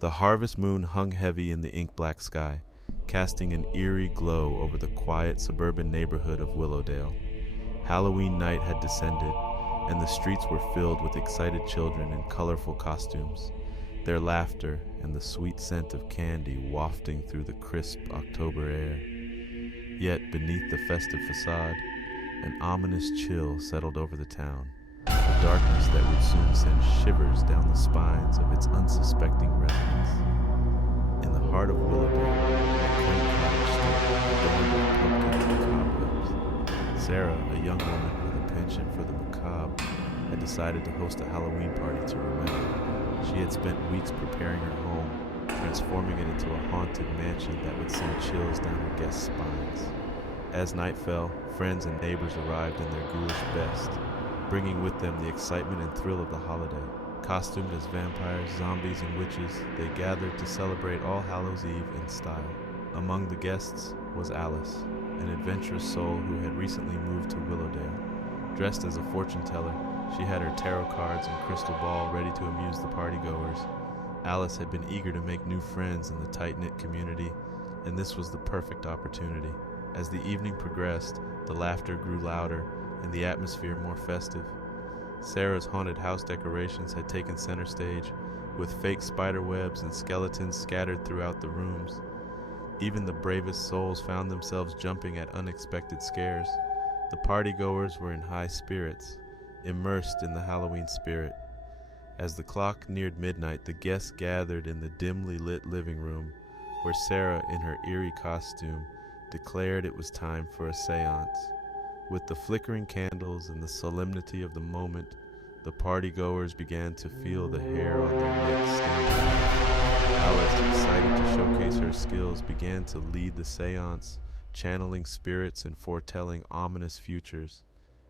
The harvest moon hung heavy in the ink-black sky, casting an eerie glow over the quiet suburban neighborhood of Willowdale. Halloween night had descended, and the streets were filled with excited children in colorful costumes, their laughter and the sweet scent of candy wafting through the crisp October air. Yet beneath the festive facade, an ominous chill settled over the town, a darkness that would soon send shivers down the spines of its unsuspecting residents. In the heart of Willowdale, a quaint cottage stood, adorned with pumpkins and cobwebs. Sarah, a young woman with a penchant for the macabre, had decided to host a Halloween party to remember. She had spent weeks preparing her home, transforming it into a haunted mansion that would send chills down her guests' spines. As night fell, friends and neighbors arrived in their ghoulish best, bringing with them the excitement and thrill of the holiday. Costumed as vampires, zombies, and witches, they gathered to celebrate All Hallows Eve in style. Among the guests was Alice, an adventurous soul who had recently moved to Willowdale. Dressed as a fortune teller, she had her tarot cards and crystal ball ready to amuse the partygoers. Alice had been eager to make new friends in the tight-knit community, and this was the perfect opportunity. As the evening progressed, the laughter grew louder and the atmosphere more festive. Sarah's haunted house decorations had taken center stage, with fake spider webs and skeletons scattered throughout the rooms. Even the bravest souls found themselves jumping at unexpected scares. The partygoers were in high spirits, immersed in the Halloween spirit. As the clock neared midnight, the guests gathered in the dimly lit living room, where Sarah, in her eerie costume, declared it was time for a seance. With the flickering candles and the solemnity of the moment, the partygoers began to feel the hair on their necks stand up. Alice, excited to showcase her skills, began to lead the seance, channeling spirits and foretelling ominous futures.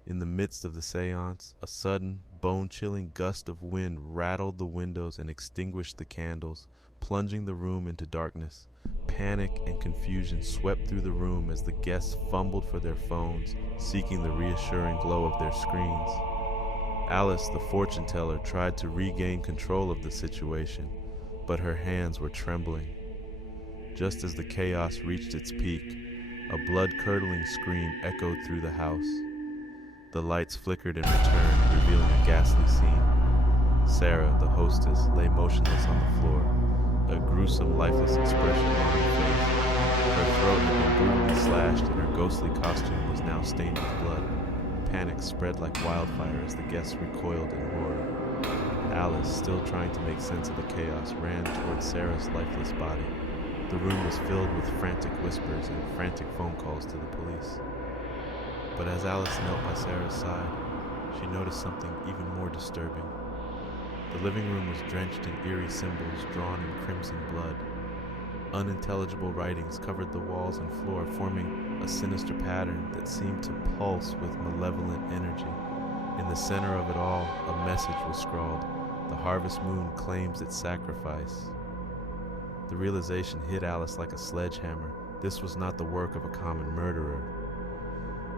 In the midst of the seance, a sudden, bone-chilling gust of wind rattled the windows and extinguished the candles, plunging the room into darkness. Panic and confusion swept through the room as the guests fumbled for their phones, seeking the reassuring glow of their screens. Alice, the fortune teller, tried to regain control of the situation, but her hands were trembling. Just as the chaos reached its peak, a blood-curdling scream echoed through the house. The lights flickered and returned, revealing a ghastly scene. Sarah, the hostess, lay motionless on the floor, a gruesome, lifeless expression on her face. Her throat had been brutally slashed, and her ghostly costume was now stained with blood. Panic spread like wildfire as the guests recoiled in horror. Alice, still trying to make sense of the chaos, ran towards Sarah's lifeless body. The room was filled with frantic whispers and frantic phone calls to the police. But as Alice knelt by Sarah's side, she noticed something even more disturbing. The living room was drenched in eerie symbols drawn in crimson blood. Unintelligible writings covered the walls and floor, forming a sinister pattern that seemed to pulse with malevolent energy. In the center of it all, a message was scrawled: "The harvest moon claims its sacrifice." The realization hit Alice like a sledgehammer. This was not the work of a common murderer.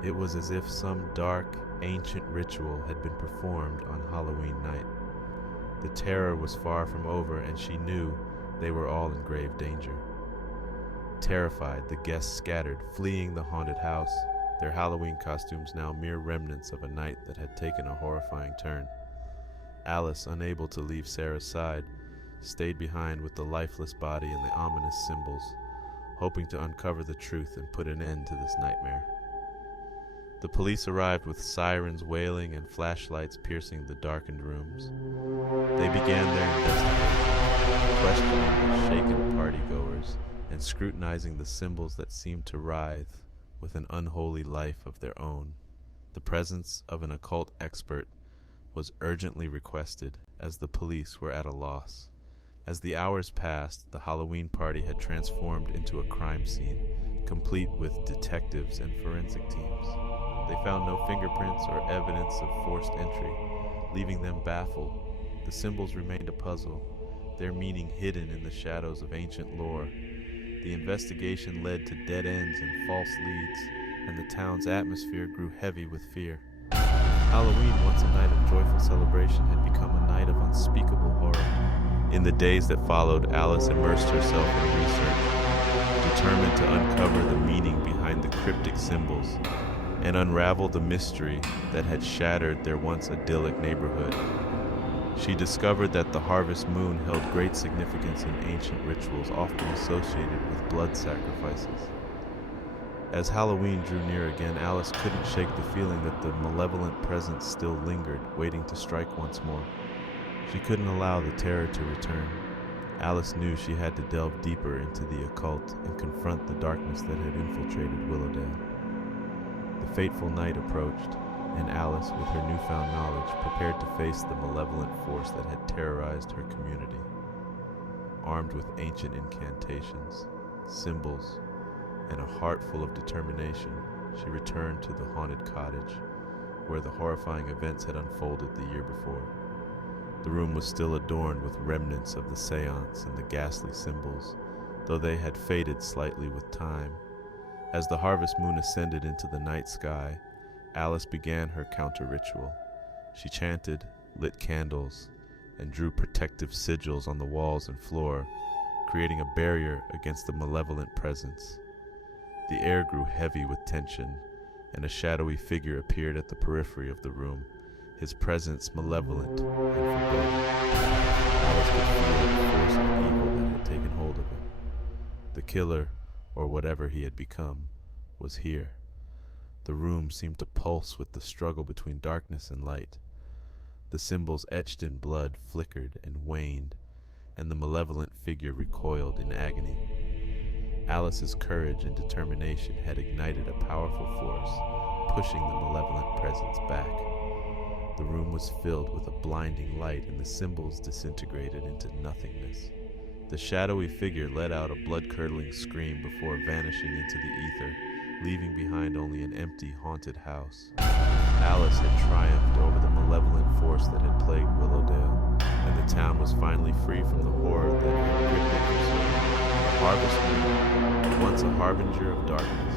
It was as if some dark, ancient ritual had been performed on Halloween night. The terror was far from over, and she knew they were all in grave danger. Terrified, the guests scattered, fleeing the haunted house, their Halloween costumes now mere remnants of a night that had taken a horrifying turn. Alice, unable to leave Sarah's side, stayed behind with the lifeless body and the ominous symbols, hoping to uncover the truth and put an end to this nightmare. The police arrived with sirens wailing and flashlights piercing the darkened rooms. They began their investigation, questioning the shaken partygoers and scrutinizing the symbols that seemed to writhe with an unholy life of their own. The presence of an occult expert was urgently requested, as the police were at a loss. As the hours passed, the Halloween party had transformed into a crime scene, complete with detectives and forensic teams. They found no fingerprints or evidence of forced entry, leaving them baffled. The symbols remained a puzzle, their meaning hidden in the shadows of ancient lore. The investigation led to dead ends and false leads, and the town's atmosphere grew heavy with fear. Halloween, once a night of joyful celebration, had become a night of unspeakable horror. In the days that followed, Alice immersed herself in research, determined to uncover the meaning behind the cryptic symbols and unravel the mystery that had shattered their once idyllic neighborhood. She discovered that the harvest moon held great significance in ancient rituals often associated with blood sacrifices. As Halloween drew near again, Alice couldn't shake the feeling that the malevolent presence still lingered, waiting to strike once more. She couldn't allow the terror to return. Alice knew she had to delve deeper into the occult and confront the darkness that had infiltrated Willowdale. The fateful night approached, and Alice, with her newfound knowledge, prepared to face the malevolent force that had terrorized her community. Armed with ancient incantations, symbols, and a heart full of determination, she returned to the haunted cottage, where the horrifying events had unfolded the year before. The room was still adorned with remnants of the seance and the ghastly symbols, though they had faded slightly with time. As the harvest moon ascended into the night sky, Alice began her counter-ritual. She chanted, lit candles, and drew protective sigils on the walls and floor, creating a barrier against the malevolent presence. The air grew heavy with tension, and a shadowy figure appeared at the periphery of the room, his presence malevolent and foreboding. Alice could feel the force of evil that had taken hold of him. The killer, or whatever he had become, was here. The room seemed to pulse with the struggle between darkness and light. The symbols etched in blood flickered and waned, and the malevolent figure recoiled in agony. Alice's courage and determination had ignited a powerful force, pushing the malevolent presence back. The room was filled with a blinding light, and the symbols disintegrated into nothingness. The shadowy figure let out a blood-curdling scream before vanishing into the ether, leaving behind only an empty, haunted house. Alice had triumphed over the malevolent force that had plagued Willowdale, and the town was finally free from the horror that had gripped it. The harvest moon, once a harbinger of darkness,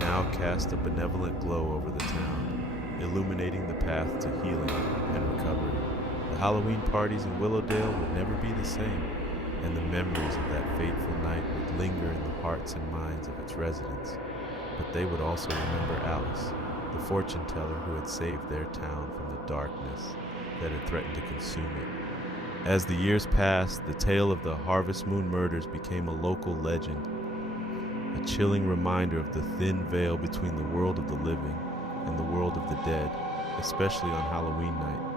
now cast a benevolent glow over the town, illuminating the path to healing and recovery. The Halloween parties in Willowdale would never be the same, and the memories of that fateful night would linger in the hearts and minds of its residents. But they would also remember Alice, the fortune teller who had saved their town from the darkness that had threatened to consume it. As the years passed, the tale of the Harvest Moon murders became a local legend, a chilling reminder of the thin veil between the world of the living and the world of the dead, especially on Halloween night.